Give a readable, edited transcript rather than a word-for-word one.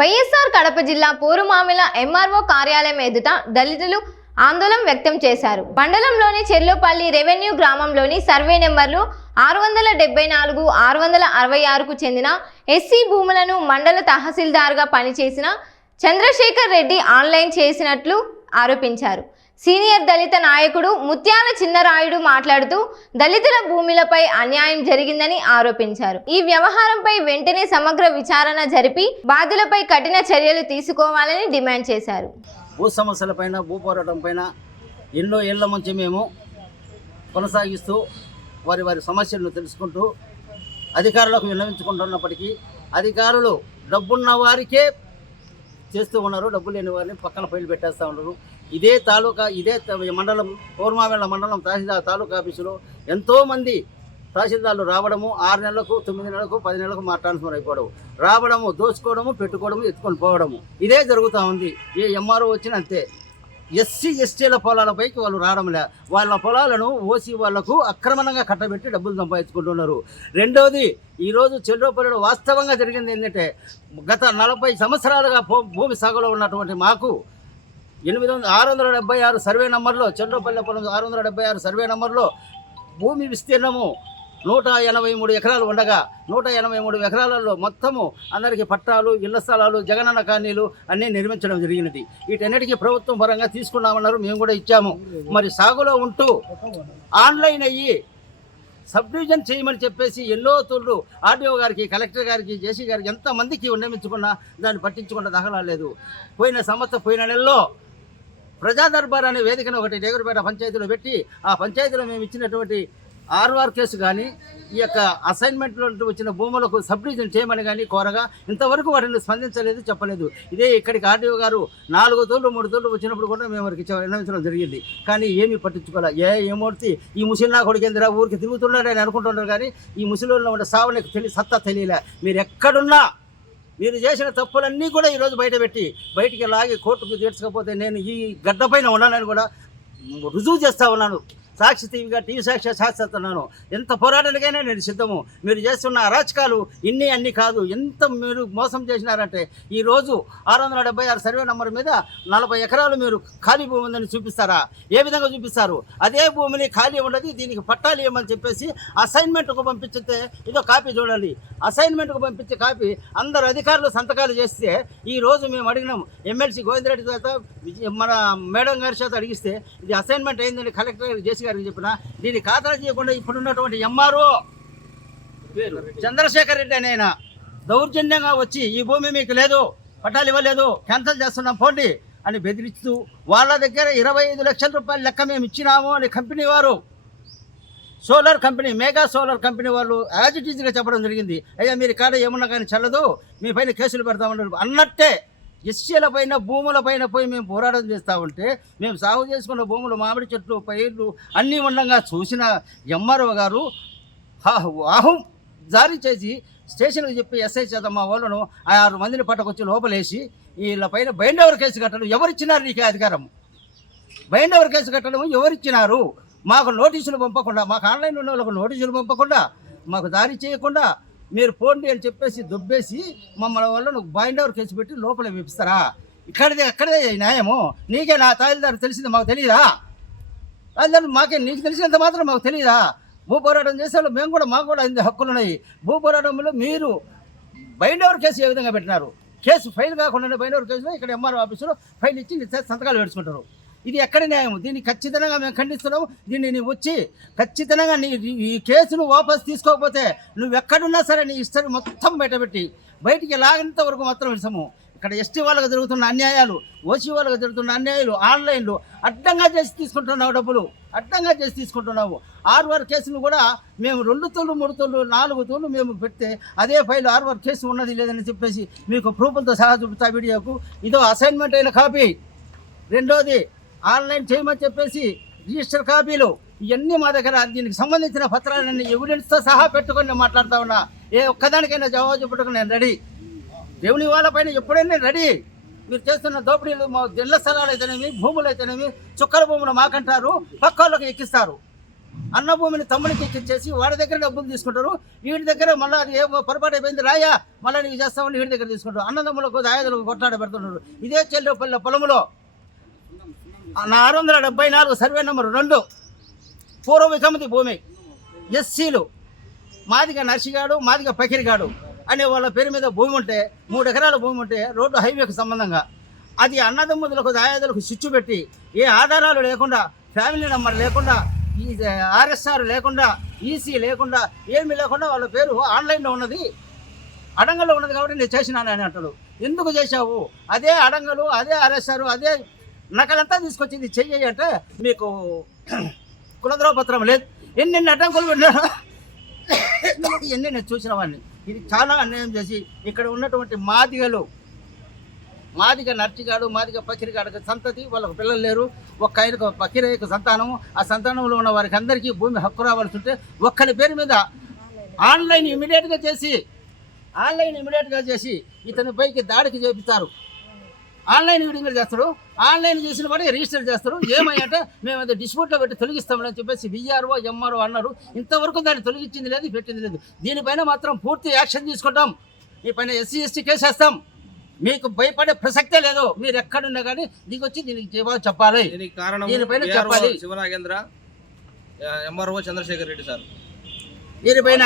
వైఎస్ఆర్ కడప జిల్లా పోరుమామిల ఎంఆర్ఓ కార్యాలయం ఎదుట దళితులు ఆందోళన వ్యక్తం చేశారు. మండలంలోని చెర్లోపల్లి రెవెన్యూ గ్రామంలోని సర్వే నెంబర్లు 674, 666కు చెందిన ఎస్సీ భూములను మండల తహసీల్దార్గా పనిచేసిన చంద్రశేఖర్ రెడ్డి ఆన్లైన్ చేసినట్లు ఆరోపించారు. సీనియర్ దళిత నాయకుడు ముత్యాల చిన్నరాయుడు మాట్లాడుతూ దళితుల భూములపై అన్యాయం జరిగిందని ఆరోపించారు. ఈ వ్యవహారంపై వెంటనే సమగ్ర విచారణ జరిపి బాధ్యులపై కఠిన చర్యలు తీసుకోవాలని డిమాండ్ చేశారు. భూ సమస్యలపైన, భూ పోరాటం పైన ఎన్నో ఏళ్ల నుంచి మేము కొనసాగిస్తూ వారి సమస్యలను తెలుసుకుంటూ అధికారులకు విన్నవించుకుంటున్నప్పటికీ అధికారులు డబ్బున్న వారికే చేస్తూ ఉన్నారు, డబ్బు లేని వారిని పక్కన ఫైలు పెట్టేస్తూ ఉన్నారు. ఇదే మండలం పోరుమామిల మండలం తహసీల్దార్ తాలూకా ఆఫీసులో ఎంతోమంది తహసీల్దార్లు రావడము 6 నెలలకు, 9 నెలలకు, 10 నెలలకు మా ట్రాన్స్ఫర్ అయిపోవడం, రావడము, దోచుకోవడము, పెట్టుకోవడము, ఎత్తుకొని పోవడము, ఇదే జరుగుతూ ఉంది. ఏ ఎంఆర్ఓ వచ్చినా అంతే. ఎస్సీ ఎస్టీల పొలాలపైకి వాళ్ళు రావడంలే, వాళ్ళ పొలాలను ఓసీ వాళ్లకు అక్రమంగా కట్టబెట్టి డబ్బులు సంపాదించుకుంటున్నారు. రెండోది, ఈరోజు చెర్లోపల్లిలో వాస్తవంగా జరిగింది ఏంటంటే, గత 40 సంవత్సరాలుగా భూమి సాగులో ఉన్నటువంటి మాకు 676 సర్వే నెంబర్లో, చెర్లోపల్లి పొలం 676 సర్వే నెంబర్లో భూమి విస్తీర్ణము 183 ఎకరాలు ఉండగా 183 ఎకరాలలో మొత్తము అందరికీ పట్టాలు, ఇళ్ల స్థలాలు, జగనన్న కాలనీలు అన్నీ నిర్మించడం జరిగినది. వీటన్నిటికీ ప్రభుత్వం పరంగా తీసుకున్నామన్నారు, మేము కూడా ఇచ్చాము. మరి సాగులో ఉంటూ ఆన్లైన్ అయ్యి సబ్ డివిజన్ చేయమని చెప్పేసి ఎన్నో తూర్లు ఆర్డీఓ గారికి, కలెక్టర్ గారికి, జేసీ గారికి ఎంతమందికి విన్నవించుకున్నా దాన్ని పట్టించుకున్న దాఖలాలు లేదు. పోయిన నెలలో ప్రజా దర్బార్ అనే వేదికను ఒకటి డేగురుపేట పంచాయతీలో పెట్టి, ఆ పంచాయతీలో మేము ఇచ్చినటువంటి ఆర్ఆర్ కేసు కానీ, ఈ యొక్క అసైన్మెంట్లో వచ్చిన భూములకు సబ్ డివిజన్ చేయమని కానీ కోరగా ఇంతవరకు వాటిని స్పందించలేదు, చెప్పలేదు. ఇదే ఇక్కడికి ఆర్డీఓ గారు 4 తూర్లు 3 తూర్లు వచ్చినప్పుడు కూడా మేము వారికి విన్నవించడం జరిగింది. కానీ ఏమీ పట్టించుకోవాలి. ఏమూర్తి ఈ ముసిలినా కొడుకేందిరా ఊరికి తిరుగుతున్నాడని అనుకుంటున్నారు, కానీ ఈ ముసిలిలో ఉన్న సావునికి సత్తా తెలియలే. మీరు ఎక్కడున్నా మీరు చేసిన తప్పులన్నీ కూడా ఈరోజు బయటికి లాగి కోర్టుకు తీర్చకపోతే నేను ఈ గడ్డపైన ఉన్నానని కూడా రుజువు చేస్తూ ఉన్నాను. సాక్షి టీవీ సాక్షి శాస్త్రస్తున్నాను. ఎంత పోరాటానికైనా నేను సిద్ధము. మీరు చేస్తున్న అరాచకాలు అన్నీ కాదు. ఎంత మీరు మోసం చేసినారంటే, ఈరోజు 676 సర్వే నెంబర్ మీద 40 ఎకరాలు మీరు ఖాళీ భూమి ఉందని చూపిస్తారా? ఏ విధంగా చూపిస్తారు? అదే భూమిని ఖాళీ ఉండదు, దీనికి పట్టాలు ఇవ్వమని చెప్పేసి అసైన్మెంట్కు పంపించితే ఇదో కాపీ చూడండి. అసైన్మెంట్కు పంపించే కాపీ అందరు అధికారులు సంతకాలు చేస్తే, ఈరోజు మేము అడిగినాం ఎమ్మెల్సీ గోవిందరెడ్డి చేత, మన మేడం గారి చేత అడిగిస్తే ఇది అసైన్మెంట్ అయిందని కలెక్టర్ గారు, జేసీ గారికి చెప్పిన దీన్ని ఖాతరు చేయకుండా ఇప్పుడున్నటువంటి ఎంఆర్ఓ పేరు చంద్రశేఖర్ రెడ్డి అని ఆయన దౌర్జన్యంగా వచ్చి ఈ భూమి మీకు లేదు, పట్టాలు ఇవ్వలేదు, క్యాన్సల్ చేస్తున్నాం పోండి అని బెదిరిస్తూ వాళ్ళ దగ్గర 25 లక్షల రూపాయలు లెక్క మేము ఇచ్చినాము అని కంపెనీ వారు, solar company, mega solar company వాళ్ళు యాజ్ ఇట్ ఈజ్గా చెప్పడం జరిగింది. అయ్యా మీరు కాడ ఏమన్నా కానీ చల్లదు, మీ పైన కేసులు పెడతామన్నారు అన్నట్టే. ఎస్సీల పైన, భూముల పైన పోయి మేము పోరాటం చేస్తూ ఉంటే, మేము సాగు చేసుకున్న భూములు, మామిడి చెట్లు, పైర్లు అన్నీ ఉండగా చూసిన ఎంఆర్ఓ గారు వాహం జారీ చేసి స్టేషన్కి చెప్పి ఎస్ఐ చేత మా వాళ్ళను 6 మందిని పట్టుకొచ్చి లోపలేసి వీళ్ళ పైన బైండ్ ఓవర్ కేసు కట్టడం. ఎవరిచ్చినారు నీకే అధికారం? బైండ్ ఓవర్ కేసు కట్టడం ఎవరిచ్చినారు? మాకు నోటీసులు పంపకుండా, మాకు ఆన్లైన్ ఉన్న వాళ్ళకు నోటీసులు పంపకుండా, మాకు దారి చేయకుండా మీరు పోండి అని చెప్పేసి దుబ్బేసి మమ్మల్ని వాళ్ళను బైండ్ ఓవర్ కేసు పెట్టి లోపల వేపిస్తారా? అక్కడే న్యాయము. నీకే నా తహసీల్దారు తెలిసింది మాకు తెలియదా? తహసీల్దారు మాకే నీకు తెలిసినంత మాత్రం మాకు తెలియదా? భూ పోరాటం చేసే వాళ్ళు మేము కూడా, మాకు కూడా అన్ని హక్కులు ఉన్నాయి. భూ పోరాటంలో మీరు బైండ్ ఓవర్ కేసు ఏ విధంగా పెట్టినారు? కేసు ఫైల్ కాకుండా బైండ్ ఓవర్ కేసులో ఇక్కడ ఎంఆర్ఓ ఆఫీసులో ఫైల్ ఇచ్చి సంతకాలు పెట్టుకుంటారు. ఇది ఎక్కడ న్యాయం? దీన్ని ఖచ్చితంగా మేము ఖండిస్తున్నాము. దీన్ని నీవు వచ్చి ఖచ్చితంగా ఈ కేసును వాపసు తీసుకోకపోతే నువ్వు ఎక్కడున్నా సరే నీ హిస్టరీ మొత్తం బయటికి లాగేంత వరకు మాత్రం ఇస్తాము. ఇక్కడ ఎస్టీ వాళ్ళకు జరుగుతున్న అన్యాయాలు, ఓసీ వాళ్ళకు జరుగుతున్న అన్యాయాలు, ఆన్లైన్లు అడ్డంగా చేసి తీసుకుంటున్నావు, డబ్బులు అడ్డంగా చేసి తీసుకుంటున్నావు. ఆర్ఆర్ కేసులు కూడా మేము 2 తూర్లు 3 తూర్లు 4 తూర్లు మేము పెడితే అదే ఫైల్ ఆర్ఆర్ కేసు ఉన్నది లేదని చెప్పేసి మీకు ప్రూఫ్లతో సహా చూపుతా వీడియోకు. ఇదో అసైన్మెంట్ అయిన కాపీ. రెండోది, ఆన్లైన్ చేయమని చెప్పేసి రిజిస్టర్ కాపీలు, ఇవన్నీ మా దగ్గర. దీనికి సంబంధించిన పత్రాలన్నీ ఎవిడెన్స్తో సహా పెట్టుకొని నేను మాట్లాడుతూ ఉన్నా. ఏ ఒక్కదానికైనా జవాబు చెప్పుటకు నేను రెడీ. దేవుని వాళ్ళపైన ఎప్పుడైనా రెడీ. మీరు చేస్తున్న దోపిడీలు, ఇళ్ల స్థలాలు అయితేనేమి, భూములు అయితేనేమి, చుక్కల భూములు మాకంటారు, పక్క వాళ్ళకి ఎక్కిస్తారు. అన్న భూమిని తమ్ముడికి ఇచ్చేసి వాడి దగ్గర డబ్బులు తీసుకుంటారు. వీడి దగ్గర మళ్ళీ అది ఏ పొరపాటు అయిపోయింది రాయా మళ్ళీ నీకు చేస్తామని వీడి దగ్గర తీసుకుంటారు. అన్నదమ్ములకు దాయాదులకు కొట్లాడ పెడుతున్నారు. ఇదే చెల్లెపల్లి పొలంలో 674 సర్వే నెంబర్ 2 పూర్వ వికమతి భూమి ఎస్సీలు మాదిగ నర్సిగాడు మాదిగ పకిరిగాడు అనే వాళ్ళ పేరు మీద భూమి ఉంటే 3 ఎకరాల భూమి ఉంటే రోడ్డు హైవేకి సంబంధంగా అది అన్నదమ్ములకు దాయాదులకు స్విచ్ పెట్టి ఏ ఆధారాలు లేకుండా ఫ్యామిలీ నెంబర్ లేకుండా ఈ ఆర్ఎస్ఆర్ లేకుండా ఈసీ లేకుండా ఏమీ లేకుండా వాళ్ళ పేరు ఆన్లైన్లో ఉన్నది అడంగల్లో ఉన్నది కాబట్టి నేను చేసినాను అని అంటాడు. ఎందుకు చేశావు? అదే అడంగలు అదే ఆర్ఎస్ఆర్ అదే నకలంతా తీసుకొచ్చి ఇది చెయ్యి అంటే మీకు కులద్రోపత్రం లేదు. ఎన్నెన్ని అడ్డంకులు పెట్టినా ఎన్ని నేను చూసిన వాడిని. ఇది చాలా అన్యాయం చేసి ఇక్కడ ఉన్నటువంటి మాదిగ నర్చిగాడు మాదిగ పకిరిగాడు సంతతి వాళ్ళకు పిల్లలు లేరు. ఒక్క ఆయనకు పకిరేకు సంతానము ఆ సంతానంలో ఉన్న వారికి అందరికీ భూమి హక్కు రావాల్సి ఉంటే ఒక్కరి పేరు మీద ఆన్లైన్ ఇమీడియట్గా చేసి ఇతని పైకి దాడికి చేపిస్తారు. ఆన్లైన్ వీడింగ్ చేస్తాడు. ఆన్లైన్ చేసిన వాడే రిజిస్టర్ చేస్తారు. ఏమంటే మేము అది డిస్ప్యూట్లో పెట్టి తొలగిస్తామని చెప్పేసి విఆర్ఓ ఎంఆర్ఓ అన్నారు. ఇంతవరకు దాన్ని తొలగించింది లేదు పెట్టింది లేదు. దీనిపైన మాత్రం పూర్తి యాక్షన్ తీసుకుంటాం. ఈ పైన ఎస్సీ ఎస్టీ కేసేస్తాం. మీకు భయపడే ప్రసక్తే లేదు. మీరు ఎక్కడున్నా కానీ దిగొచ్చి దీనికి జవాబు చెప్పాలి. దీనిపైన చెప్పాలి. శివనాగేంద్ర ఎంఆర్ఓ చంద్రశేఖర్ రెడ్డి సార్ దీనిపైన